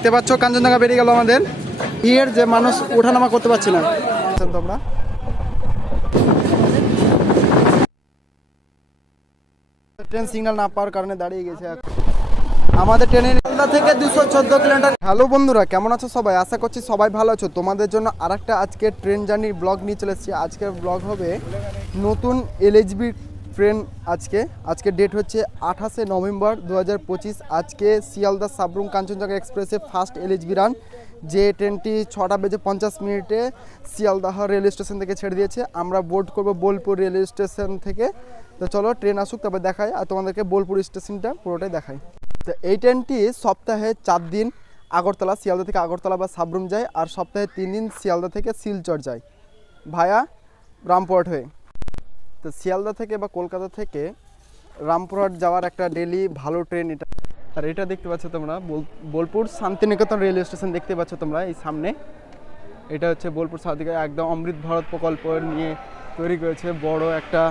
দেখতে পাচ্ছ, কাঞ্চনজঙ্ঘা বেরিয়ে গেল আমাদের। ইয়ের যে মানুষ ওঠানামা করতে পারছি না। তোমরা। ট্রেন সিগন্যাল না পাওয়ার কারণে দাঁড়িয়ে গেছে। আমাদের ট্রেনের থেকে দুশো চোদ্দ কিলোমিটার। হ্যালো বন্ধুরা, কেমন আছো সবাই? আশা করছি সবাই ভালো আছো। তোমাদের জন্য আরেকটা আজকে ট্রেন জার্নির ব্লগ নিয়ে চলে এসেছি। আজকের ব্লগ হবে নতুন এলএইচবি ট্রেন আজকে আজকে ডেট হচ্ছে আঠাশে নভেম্বর দু হাজার পঁচিশ। আজকে শিয়ালদা সাবরুম কাঞ্চনজঙ্ঘা এক্সপ্রেসে ফার্স্ট এলএইচবি রান যে ট্রেনটি ছটা বেজে পঞ্চাশ মিনিটে শিয়ালদাহ রেল স্টেশন থেকে ছেড়ে দিয়েছে। আমরা বোর্ড করব বোলপুর রেল স্টেশন থেকে। তো চলো ট্রেন আসুক, তারপর দেখায় আর তোমাদেরকে বোলপুর স্টেশনটা পুরোটাই দেখাই। তো এই ট্রেনটি সপ্তাহে চার দিন আগরতলা, শিয়ালদা থেকে আগরতলা বা সাবরুম যায়, আর সপ্তাহে তিন দিন শিয়ালদা থেকে শিলচর যায়। ভায়া, রামপুরহাট হয়ে। তো শিয়ালদা থেকে বা কলকাতা থেকে রামপুরহাট যাওয়ার একটা ডেলি ভালো ট্রেন এটা। আর এটা দেখতে পাচ্ছ তোমরা, বোল- বোলপুর শান্তিনিকেতন রেলওয়ে স্টেশন দেখতে পাচ্ছ তোমরা এই সামনে। এটা হচ্ছে বোলপুর শান্তিকে একদম অমৃত ভারত প্রকল্প নিয়ে তৈরি করেছে বড় একটা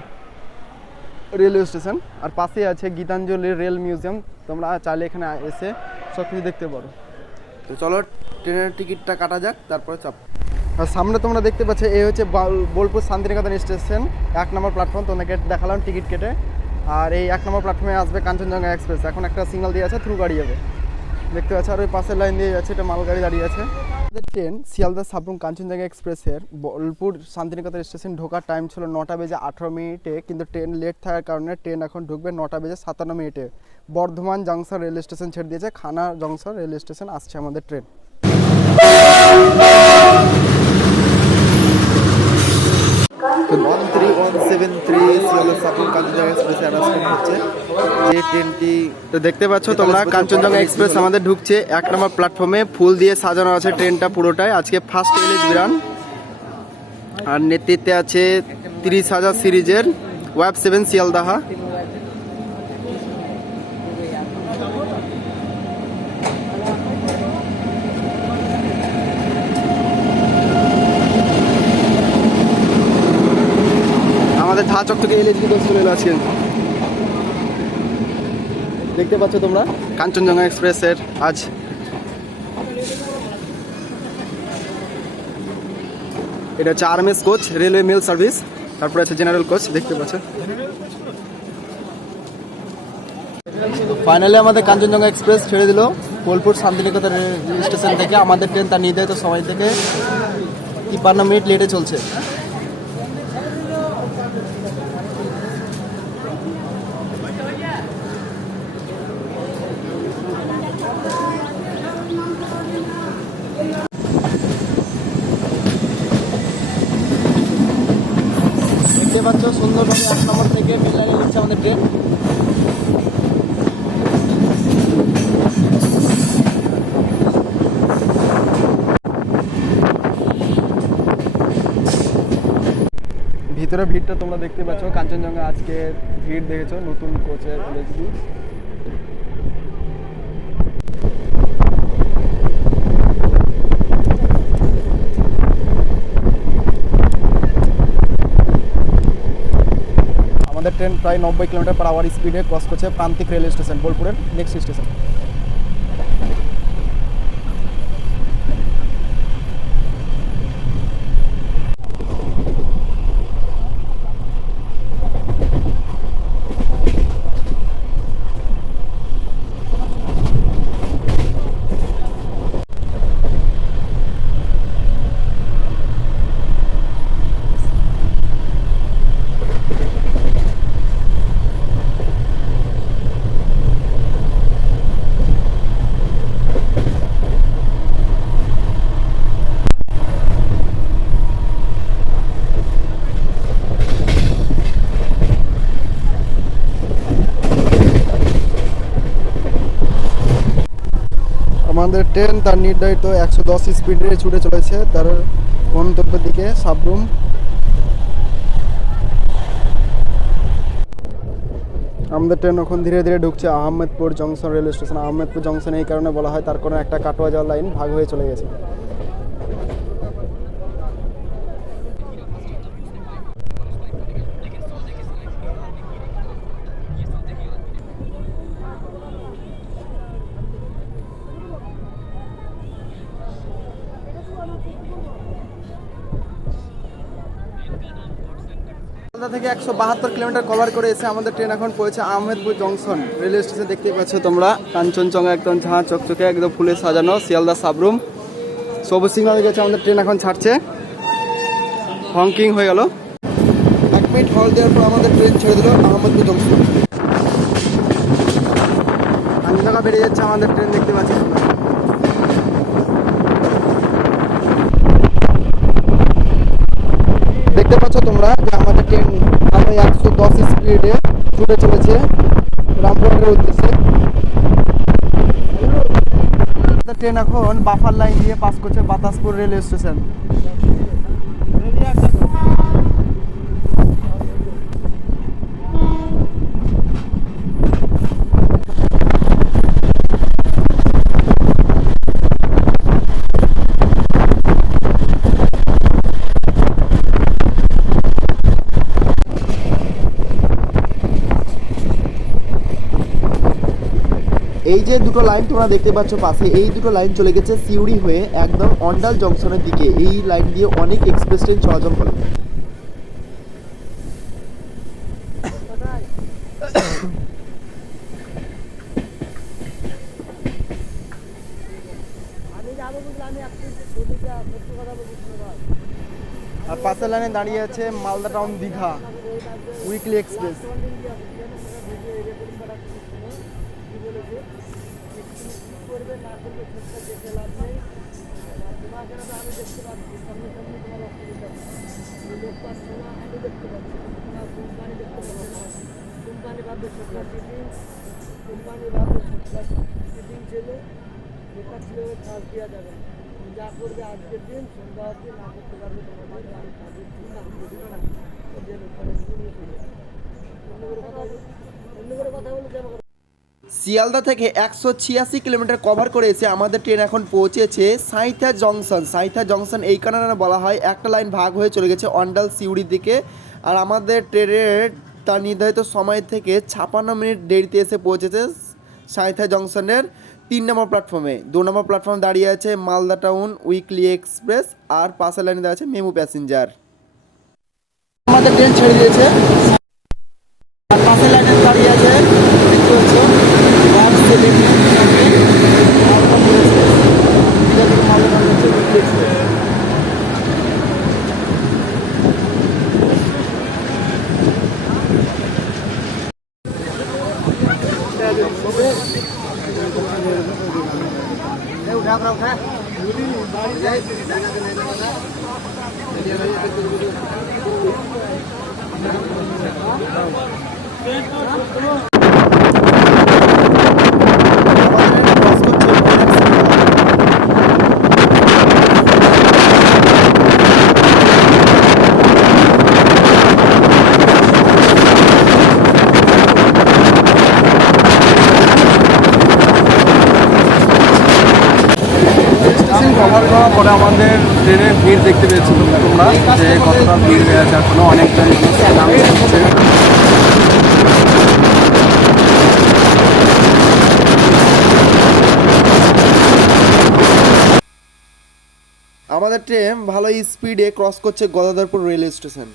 রেলওয়ে স্টেশন আর পাশেই আছে গীতাঞ্জলি রেল মিউজিয়াম তোমরা চাইলে এখানে এসে সব কিছু দেখতে পারো। তো চলো ট্রেনের টিকিটটা কাটা যাক, তারপরে চাপ। সামনে তোমরা দেখতে পাচ্ছ এই হচ্ছে বাল- বোলপুর শান্তিনিকেতন স্টেশন, এক নম্বর প্ল্যাটফর্ম তোমাকে দেখালাম টিকিট কেটে। আর এই এক নম্বর প্ল্যাটফর্মে আসবে কাঞ্চনজঙ্ঘা এক্সপ্রেস এখন একটা সিগনাল দিয়ে আছে থ্রু গাড়ি যাবে দেখতে পাচ্ছ, আর ওই পাশের লাইন দিয়ে যাচ্ছে এটা মালগাড়ি দাঁড়িয়ে আছে। ট্রেন শিয়ালদা সাবরুম কাঞ্চনজঙ্ঘা এক্সপ্রেসের বোলপুর শান্তিনিকেতন স্টেশন ঢোকার টাইম ছিল নটা বেজে আঠারো মিনিটে, কিন্তু ট্রেন লেট থাকার কারণে ট্রেন এখন ঢুকবে নটা বেজে সাতান্ন মিনিটে। বর্ধমান জংশন রেল স্টেশন ছেড়ে দিয়েছে, খানা জংশন রেল স্টেশন আসছে আমাদের train one seven three Sealdah Sabroom Kanchenjunga এক্সপ্রেসে অ্যানাউন্সমেন্ট হচ্ছে। যে ট্রেনটি তো দেখতে পাচ্ছ তোমরা কাঞ্চনজঙ্ঘা এক্সপ্রেস আমাদের ঢুকছে। এক নম্বর প্ল্যাটফর্মে ফুল দিয়ে সাজানো আছে ট্রেনটা পুরোটাই। আজকে ফার্স্ট এলিজ বিরান। আর নেতৃত্বে আছে তিরিশ হাজার সিরিজের ওয়েব সেভেন শিয়ালদাহা। আমাদের ধাচক থেকে এলএইচবি বাস চলে এলো আজকে। দেখতে পাচ্ছ তোমরা? কাঞ্চনজঙ্ঘা এক্সপ্রেসের আজ এটা হচ্ছে RMS coach, railway mail service, তারপরে আছে জেনারেল কোচ, দেখতে পাচ্ছ। ফাইনালি আমাদের কাঞ্চনজঙ্ঘা এক্সপ্রেস ছেড়ে দিল। বোলপুর শান্তিনিকেতন স্টেশন থেকে। আমাদের ট্রেন তার নির্ধারিত সময় থেকে তিপ্পান্ন মিনিট লেটে চলছে দেখতে পাচ্ছ সুন্দরভাবে এক নম্বর থেকে মেল লাইনে নিচ্ছে আমাদের ট্রেন ভিতরে ভিড়টা তোমরা দেখতে পাচ্ছ। কাঞ্চনজঙ্ঘা আজকে ভিড় দেখেছ, নতুন কোচের এলএসবি আমাদের ট্রেন প্রায় নব্বই কিলোমিটার পার আওয়ার স্পিডে ক্রস করছে প্রান্তিক রেল স্টেশন বোলপুরের নেক্সট স্টেশন আমাদের ট্রেন তার নির্ধারিত একশো দশ স্পিডে ছুটে চলেছে তার গন্তব্যের দিকে, সাবরুম। আমাদের ট্রেন এখন ধীরে ধীরে ঢুকছে Ahmedpur junction railway station Ahmedpur junction এই কারণে বলা হয় তার কোনো একটা কাটোয়া যাওয়ার লাইন ভাগ হয়ে চলে গেছে। একশো বাহাত্তর কিলোমিটার কভার করে এসে আমাদের ট্রেন এখন পৌঁছে আহমেদপুর জংশন রেলওয়ে স্টেশন দেখতেই পাচ্ছ তোমরা। কাঞ্চনজঙ্ঘা একদম ঝাঁ চকচকে, একদম ফুলে সাজানো, শিয়ালদা সাবরুম সবুজ সিগনাল গেছে, আমাদের ট্রেন এখন ছাড়ছে। হংকিং হয়ে গেল। এক মিনিট হল দেওয়ার পর আমাদের ট্রেন ছেড়ে দিল আহমেদপুর জংশন জায়গা বেরিয়ে যাচ্ছে আমাদের ট্রেন দেখতে পাচ্ছি তোমরা দেখতে পাচ্ছ তোমরা যে আমাদের ট্রেন ভালো একশো দশ স্পিডে ছুটে চলেছে রামপুরহাটের উদ্দেশ্যে। ট্রেন এখন বাফার লাইন দিয়ে পাস করছে বাতাসপুর রেলওয়ে স্টেশন। এই যে দুটো লাইন তোমরা দেখতে পাচ্ছ পাশে, এই দুটো লাইন চলে গেছে সিউড়ি হয়ে একদম অন্ডাল জংশনের দিকে। এই লাইন দিয়ে অনেক এক্সপ্রেস ট্রেন চলাচল করে। আর পাশের লাইনে দাঁড়িয়ে আছে Malda Town Digha weekly express company ভাববে সরকার সিটিং কোম্পানি ভাববে সরকার সিটিং ছেলে বেকার ছেলে কাজ দেওয়া যাবে না তুমি যা করবে আজকের দিন সন্ধ্যা অবধি না করতে পারবে তোমার বাড়ি আমি কাজের দিন না করতে দেবে না ওই যে লোকটা নিয়ে চলে যাবে অন্য করে কথা বলে অন্য করে কথা বলে যাব শিয়ালদা থেকে একশো ছিয়াশি কিলোমিটার কভার করে এসে আমাদের ট্রেন এখন পৌঁছেছে সাঁইথা জংশন। সাঁইথা জংশন এই কারণে বলা হয়, একটা লাইন ভাগ হয়ে চলে গেছে অন্ডাল সিউড়ির দিকে। আর আমাদের ট্রেনের তার নির্ধারিত সময় থেকে ছাপান্ন মিনিট দেরিতে এসে পৌঁছেছে সাঁইথা জংশনের তিন নম্বর প্ল্যাটফর্মে। দু নম্বর প্ল্যাটফর্মে দাঁড়িয়ে আছে মালদা টাউন, উইকলি এক্সপ্রেস, আর পাশের লাইনে দাঁড়িয়ে আছে মেমু প্যাসেঞ্জার। আমাদের ট্রেন ছেড়ে দিয়েছে আর পাশের লাইনে দাঁড়িয়ে আছে দেখতে পাচ্ছ আর সেলিম স্টেশন কভার করার পরে আমাদের ট্রেনের ভিড় দেখতে পেয়েছি তোমরা যে কতটা ভিড় হয়ে আছে এখনও অনেকজন নামে যাচ্ছে আমাদের ট্রেন ভালো স্পিডে ক্রস করছে গদাধরপুর রেলওয়ে স্টেশন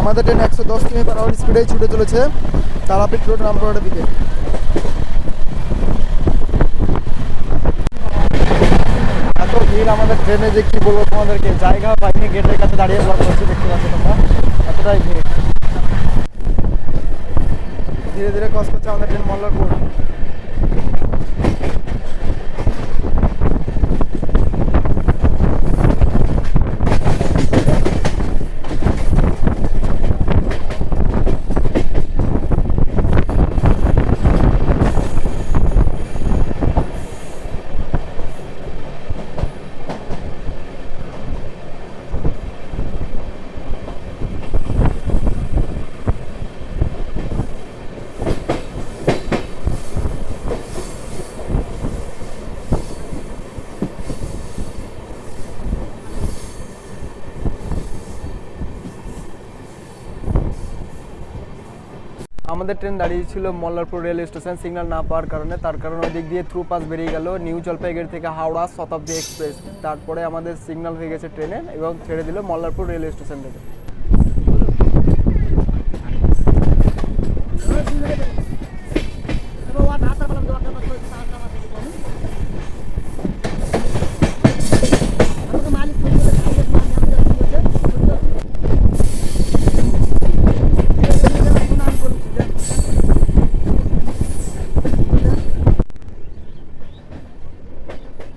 আমাদের ট্রেন একশো পার স্পিডে ছুটে চলেছে। তারাপীঠ রোড রামপুরহাটের দিকে। এত ভিড় আমাদের ট্রেনে যে কি বলব তোমাদেরকে? জায়গা পাইনি গেটের কাছে দাঁড়িয়ে ব্লক করছি দেখতে পাচ্ছি তোমরা। এতটাই ভিড়। ধীরে ধীরে কষ্ট হচ্ছে আমাদের ট্রেন মল্লারপুর। আমাদের ট্রেন দাঁড়িয়ে ছিল মল্লারপুর রেল স্টেশন সিগন্যাল না পাওয়ার কারণে। তার কারণে ওই দিক দিয়ে থ্রু পাস বেরিয়ে গেল নিউ জলপাইগুড়ি থেকে হাওড়া শতাব্দী এক্সপ্রেস। তারপরে আমাদের সিগন্যাল হয়ে গেছে ট্রেনে এবং ছেড়ে দিল মল্লারপুর রেল স্টেশন থেকে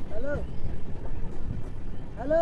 হ্যালো হ্যালো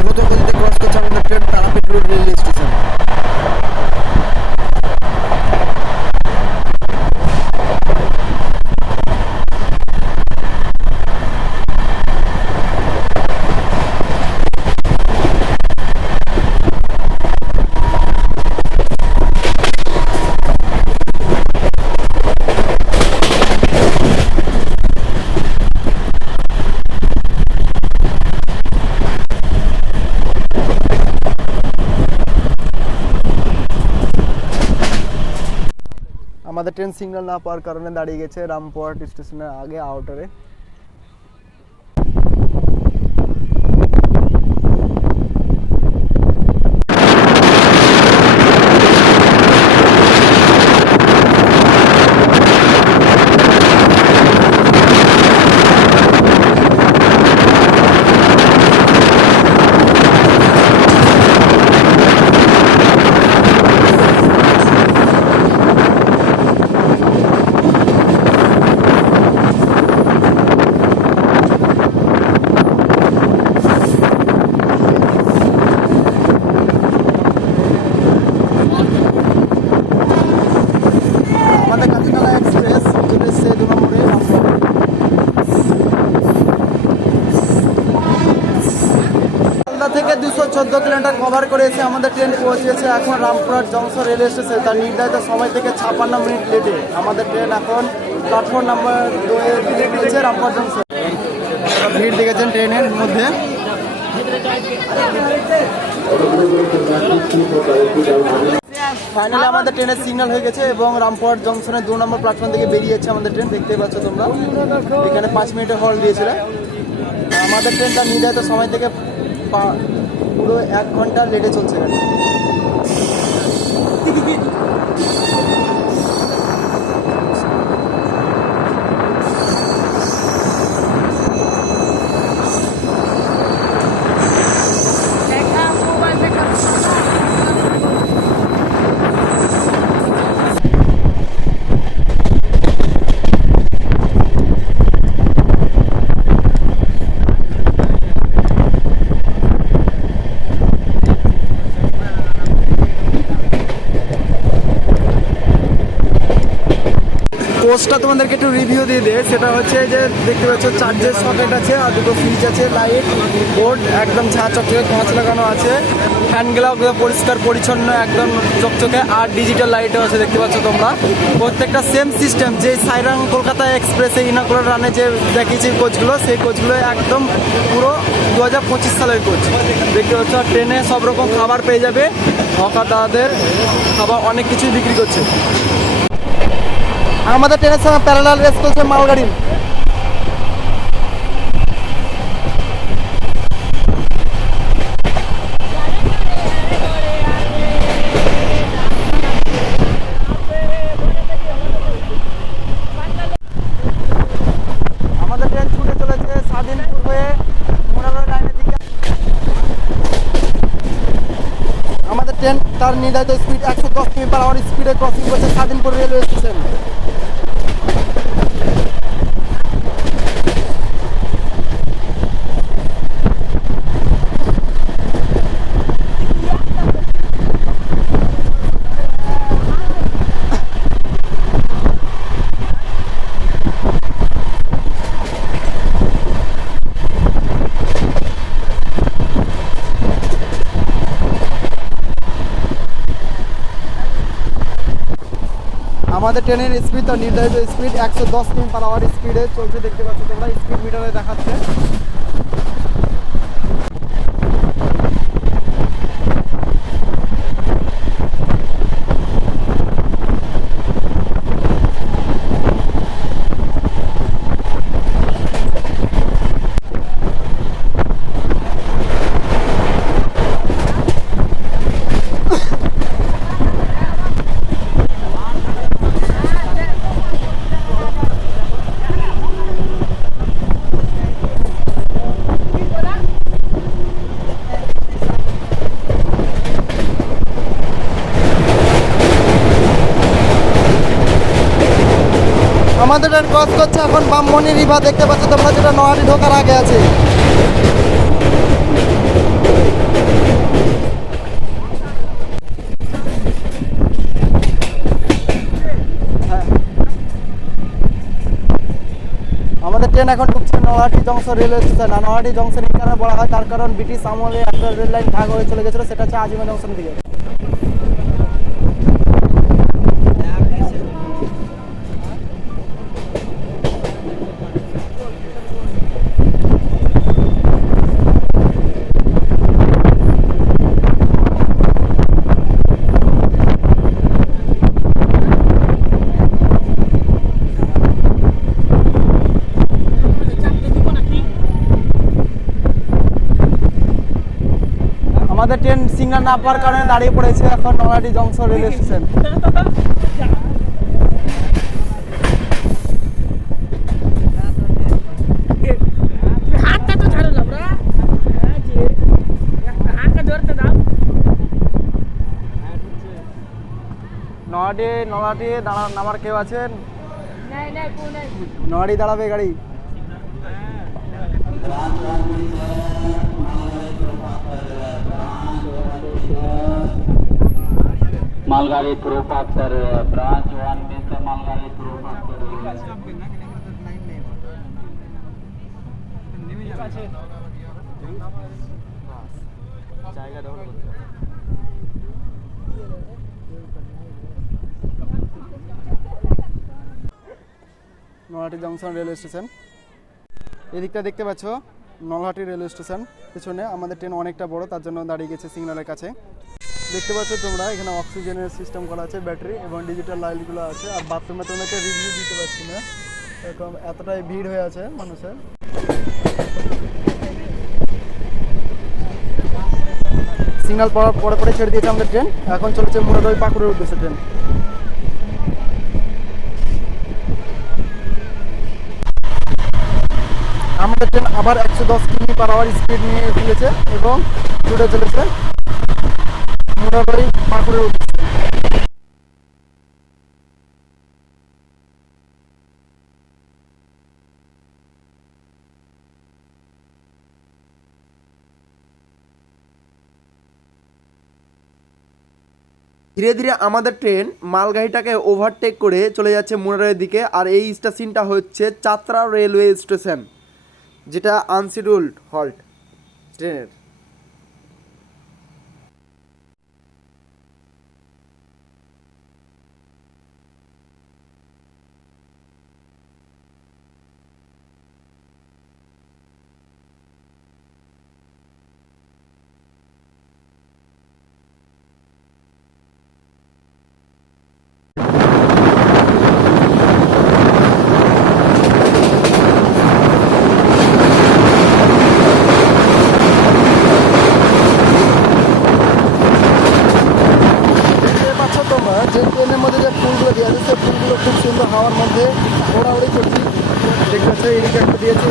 দ্রুত গতিতে ক্রস করছে আমাদের train Tarapith road rail station আমাদের ট্রেন সিগন্যাল না পাওয়ার কারণে দাঁড়িয়ে গেছে রামপুরহাট স্টেশনের আগে আউটারে আমাদের কাজিনালা এক্সপ্রেস চলে এসছে দু নম্বরে রামপুরহাট মালদা থেকে দুশো চোদ্দ কিলোমিটার কভার করে এসে আমাদের ট্রেন পৌঁছেছে এখন রামপুরহাট জংশন রেল স্টেশন তার নির্ধারিত সময় থেকে ছাপান্ন মিনিট লেটে আমাদের ট্রেন এখন প্ল্যাটফর্ম নাম্বার দুয়ে রয়েছে রামপুরহাট জংশন ভিড় দেখেছেন ট্রেনের মধ্যে। ফাইনালি আমাদের ট্রেনের সিগন্যাল হয়ে গেছে এবং রামপুরহাট জংশনের দু নম্বর প্ল্যাটফর্ম থেকে বেরিয়েছে আমাদের ট্রেন দেখতে পাচ্ছ তোমরা। এখানে পাঁচ মিনিটের হল দিয়েছিল। আমাদের ট্রেনটা নির্ধারিত সময় থেকে পুরো এক ঘণ্টা লেটে চলছে গাড়ি। কোর্সটা তোমাদেরকে একটু রিভিউ দিয়ে দে। সেটা হচ্ছে যে দেখতে পাচ্ছ চার্জের সকেট আছে আর দুটো ফ্রিজ আছে লাইট বোর্ড একদম ঝা চকচকে কাঁচ লাগানো আছে। হ্যান্ডগুলো পরিষ্কার, পরিচ্ছন্ন, একদম চকচকে। আর ডিজিটাল লাইটও আছে, দেখতে পাচ্ছ তোমরা। প্রত্যেকটা সেম সিস্টেম যে সাইরাং কলকাতা এক্সপ্রেসে ইনাকুলার রানে যে দেখিয়েছি কোচগুলো সেই কোচগুলো একদম পুরো দু হাজার পঁচিশ সালের কোচ দেখতে পাচ্ছ ট্রেনে সব রকম খাবার পেয়ে যাবে। হকার দাদাদের খাবার অনেক কিছুই বিক্রি করছে। আমাদের ট্রেনের সঙ্গে প্যারালাল রেস মালগাড়ি। চলেছে আমাদের ট্রেন তার নির্ধারিত স্পিড একশো দশ কিমি পার আওয়ার স্পিডে ক্রসিং করছে স্বাধীনপুর রেলওয়ে স্টেশন আমাদের ট্রেনের স্পিড তো নির্ধারিত স্পিড একশো দশ কিমি পার আওয়ার স্পিডে চলছে। দেখতে পাচ্ছি তোমরা স্পিড মিটারে দেখাচ্ছে। আমাদের ক্রস করছে এখন বামমণি রিভার, দেখতে পাচ্ছ তোমরা যেটা নোয়ারি ঢোকার আগে আছে হ্যাঁ। আমাদের ট্রেন এখন ঢুকছে Nalhati junction railway station Nalhati junction এই কারণে বলা হয় তার কারণ ব্রিটিশ আমলে একটা রেল লাইন ভাগ হয়ে চলে গেছিল, সেটা হচ্ছে আজিমা জংশন দিকে আমাদের ট্রেন সিগন্যাল না পাওয়ার কারণে দাঁড়িয়ে পড়েছে এখন নয়াটি জংশন রেলওয়ে স্টেশন। হাতটা তো ছাড়ো না ব্রা। হাতটা ধরতে দাও। নয়াটি নয়াটি দাঁড়া নামার কেউ আছেন? নয়াটি দাঁড়াবে গাড়ি। मालगाड़ी प्रूफ आफ्टर ब्रांच वन में से मालगाड़ी proof after Nalhati junction railway station এদিকটা দেখতে পাচ্ছ নলহাটি রেলওয়ে স্টেশন, পেছনে আমাদের ট্রেন অনেকটা বড়, তার জন্য দাঁড়িয়ে গেছে সিগন্যালের কাছে। দেখতে পাচ্ছ তোমরা, এখানে অক্সিজেনের সিস্টেম করা আছে, ব্যাটারি এবং ডিজিটাল লাইটগুলো আছে, আর বাথরুমে তোমাকে রিভিউ দিতে পারছি না। এরকম এতটাই ভিড় হয়ে আছে মানুষের। সিগন্যাল পড়ার পরে পরে ছেড়ে দিয়েছে আমাদের ট্রেন। এখন চলেছে মুরাদই পাকুড়ের উদ্দেশ্যে ট্রেন। আমাদের ট্রেন আবার একশো দশ কিমি পার আওয়ার স্পিড নিয়ে ফেলেছে এবং ছুটে চলেছে। উদ্দেশ্যে ধীরে ধীরে আমাদের ট্রেন মালগাড়িটাকে ওভারটেক করে চলে যাচ্ছে মুরারের দিকে, আর এই স্টেশনটা হচ্ছে চাতরা রেলওয়ে স্টেশন যেটা আনশিডিউল্ড হল্ট ট্রেনের দেখতে পাচ্ছ তোমরা যে ট্রেনের মধ্যে যে ফুলগুলো দেওয়া আছে সেই ফুলগুলো খুব সুন্দর হাওয়ার মধ্যে ওড়াউড়ি করছি দেখতে পাচ্ছ এদিকে একটা দিয়েছে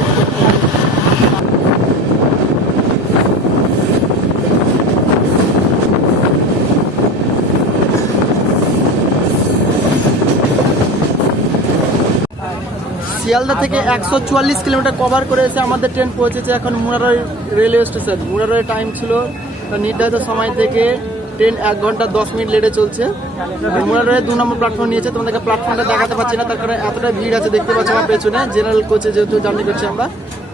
শিয়ালদা থেকে একশো চুয়াল্লিশ কিলোমিটার কভার করে এসে আমাদের ট্রেন পৌঁছেছে এখন Murarai railway station Murarai time ছিল নির্ধারিত সময় থেকে ট্রেন এক ঘণ্টা দশ মিনিট লেটে চলছে। মুরারই দু নম্বর প্ল্যাটফর্ম নিয়েছে, তোমাদেরকে প্ল্যাটফর্মটা দেখাতে পারছি না, তার কারণে এতটা ভিড় আছে, দেখতে পাচ্ছি আমার পেছনে জেনারেল কোচে যেহেতু জার্নি করছি আমরা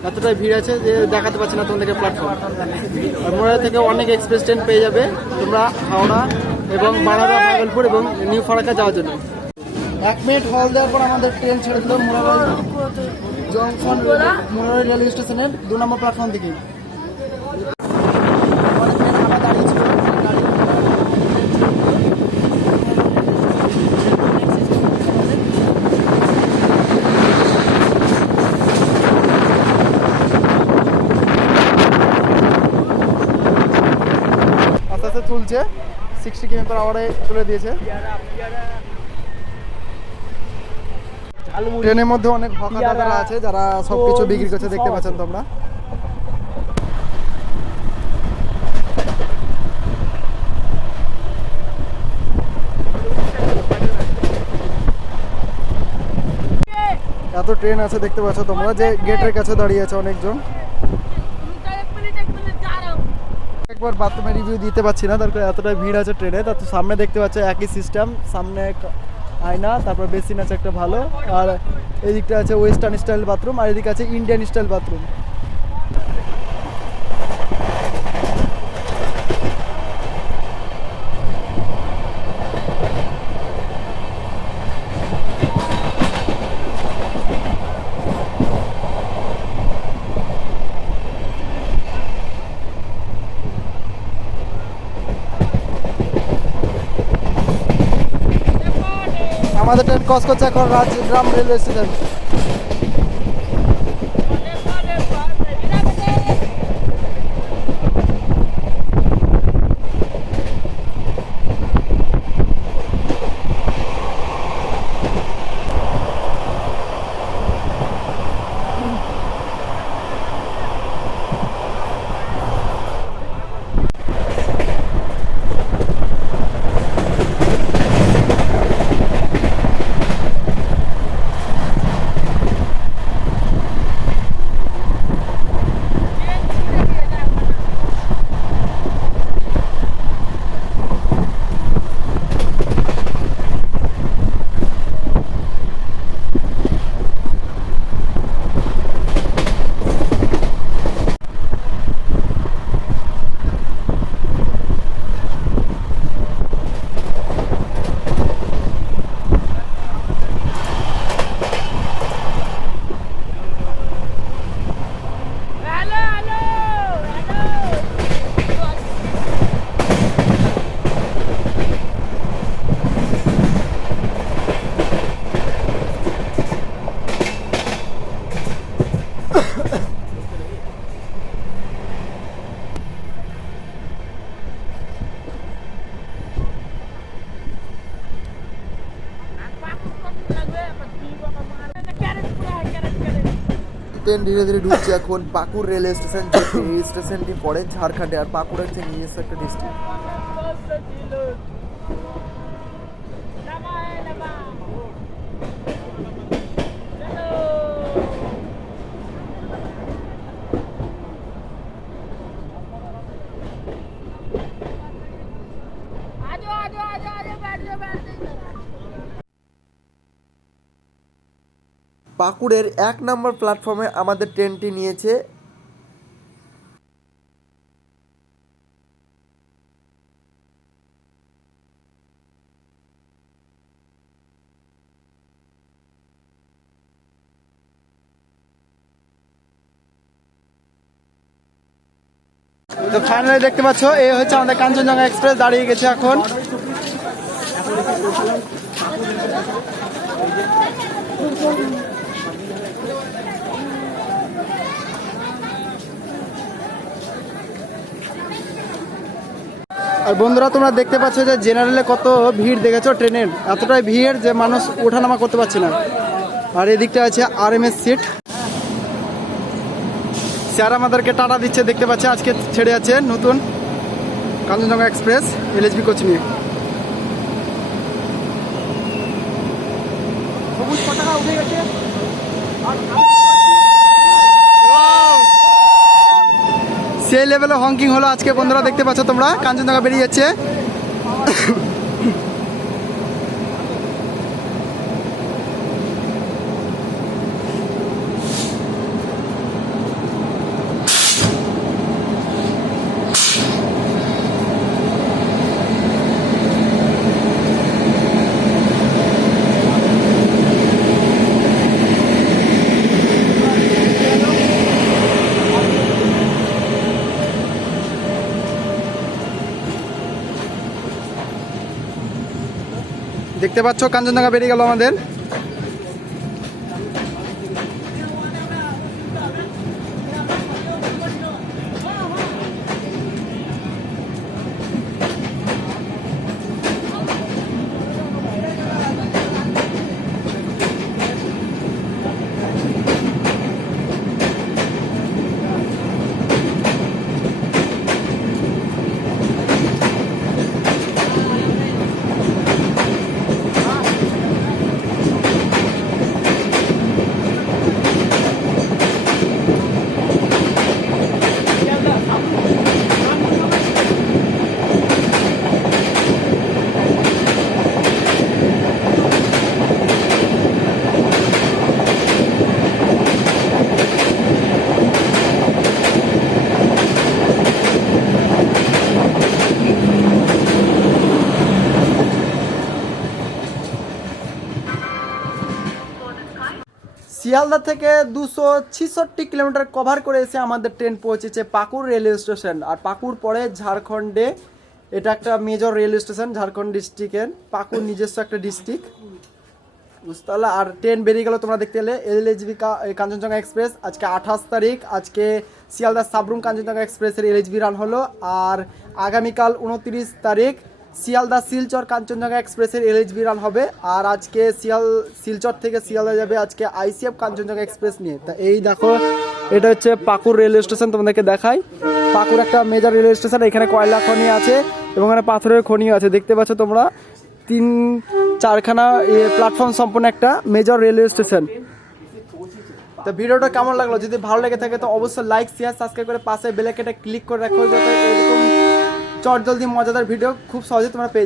এতটাই ভিড় আছে যে দেখাতে পাচ্ছি না তোমাদেরকে প্ল্যাটফর্ম আর মুরারই থেকে অনেক এক্সপ্রেস ট্রেন পেয়ে যাবে তোমরা, হাওড়া এবং বারাদা ভাগলপুর এবং নিউ ফারাক্কা যাওয়ার জন্য। এক মিনিট হল দেওয়ার পর আমাদের ট্রেন ছেড়ে দিল মুরারই জংশন মুরারই রেলওয়ে স্টেশনের দু নম্বর প্ল্যাটফর্ম থেকে আস্তে আস্তে তুলছে সিক্সটি কিমি পার আওয়ারে তুলে দিয়েছে। ট্রেনের মধ্যে অনেক হকাদাররা আছে যারা সবকিছু বিক্রি করছে দেখতে পাচ্ছেন তোমরা। এত ট্রেন আছে দেখতে পাচ্ছ তোমরা যে গেটের কাছে দাঁড়িয়ে আছে অনেকজন। একবার বাথরুমের রিভিউ দিতে পারছি না তারপরে এতটাই ভিড় আছে ট্রেনে তার সামনে দেখতে পাচ্ছ একই সিস্টেম সামনে আয়না, তারপর বেসিন আছে একটা ভালো, আর এদিকটা আছে ওয়েস্টার্ন স্টাইল বাথরুম, আর এদিকে আছে ইন্ডিয়ান স্টাইল বাথরুম। আমাদের ট্রেন ক্রস করছে এখন রাজগ্রাম রেলওয়ে স্টেশন ট্রেন ধীরে ধীরে ঢুকছে এখন পাকুর রেলওয়ে স্টেশন এই স্টেশনটি পড়ে ঝাড়খণ্ডে। আর পাকুড় হচ্ছে নিজস্ব একটা ডিস্ট্রিক্ট পাকুড়ের এক নম্বর প্ল্যাটফর্মে আমাদের ট্রেনটি নিয়েছে। তো ফাইনালি দেখতে পাচ্ছ এই হচ্ছে আমাদের কাঞ্চনজঙ্ঘা এক্সপ্রেস দাঁড়িয়ে গেছে এখন। আর বন্ধুরা, তোমরা দেখতে পাচ্ছ যে জেনারেলে কত ভিড় দেখেছ ট্রেনের এতটাই ভিড় যে মানুষ ওঠানামা করতে পারছে না। আর এদিকটা আছে আর এম সিট স্যার আমাদেরকে টাটা দিচ্ছে, দেখতে পাচ্ছে। আজকে ছেড়ে আছে নতুন কাঞ্চনজঙ্ঘা এক্সপ্রেস এলএসবি কোচ নিয়ে। পতাকা উঠে গেছে। সেই লেভেলে হংকিং হলো আজকে বন্ধুরা দেখতে পাচ্ছ তোমরা। কাঞ্চনজঙ্ঘা বেরিয়ে যাচ্ছে। দেখতে পাচ্ছ কাঞ্চনজঙ্ঘা বেরিয়ে গেল আমাদের। শিয়ালদা থেকে দুশো ছিষট্টি কিলোমিটার কভার করে এসে আমাদের ট্রেন পৌঁছেছে পাকুড় রেলওয়ে স্টেশন আর পাকুড় পরে ঝাড়খণ্ডে। এটা একটা মেজর রেলওয়ে স্টেশন ঝাড়খণ্ড ডিস্ট্রিক্টের পাকুড় নিজস্ব একটা ডিস্ট্রিক্ট বুঝতে পারলে আর ট্রেন বেরিয়ে গেল তোমরা দেখতে এল এইচবি কাঞ্চনজঙ্ঘা এক্সপ্রেস আজকে আঠাশ তারিখ। আজকে শিয়ালদা সাবরুম কাঞ্চনজঙ্ঘা এক্সপ্রেসের এল এইচবি রান হলো। আর আগামীকাল উনত্রিশ তারিখ শিয়ালদা শিলচর কাঞ্চনজঙ্ঘা এক্সপ্রেসের এল এইচবি রান হবে। আর আজকে শিয়াল শিলচর থেকে শিয়ালদা যাবে আজকে আইসিএফ কাঞ্চনজঙ্ঘা এক্সপ্রেস নিয়ে। তা এই দেখো, এটা হচ্ছে পাকুড় রেলওয়ে স্টেশন, তোমাদেরকে দেখাই। পাকুড় একটা মেজর রেলওয়ে স্টেশন, এখানে কয়লা খনি আছে এবং এখানে পাথরের খনিও আছে। দেখতে পাচ্ছ তোমরা, তিন চারখানা প্ল্যাটফর্ম সম্পন্ন একটা মেজর রেলওয়ে স্টেশন। তো ভিডিওটা কেমন লাগল? যদি ভালো লেগে থাকে, তো অবশ্যই লাইক শেয়ার সাবস্ক্রাইব করে পাশে বেলাইকেটা ক্লিক করে রাখো, যাতে এরকম চট জলদি মজাদার ভিডিও খুব সহজে তোমরা পেয়ে যাও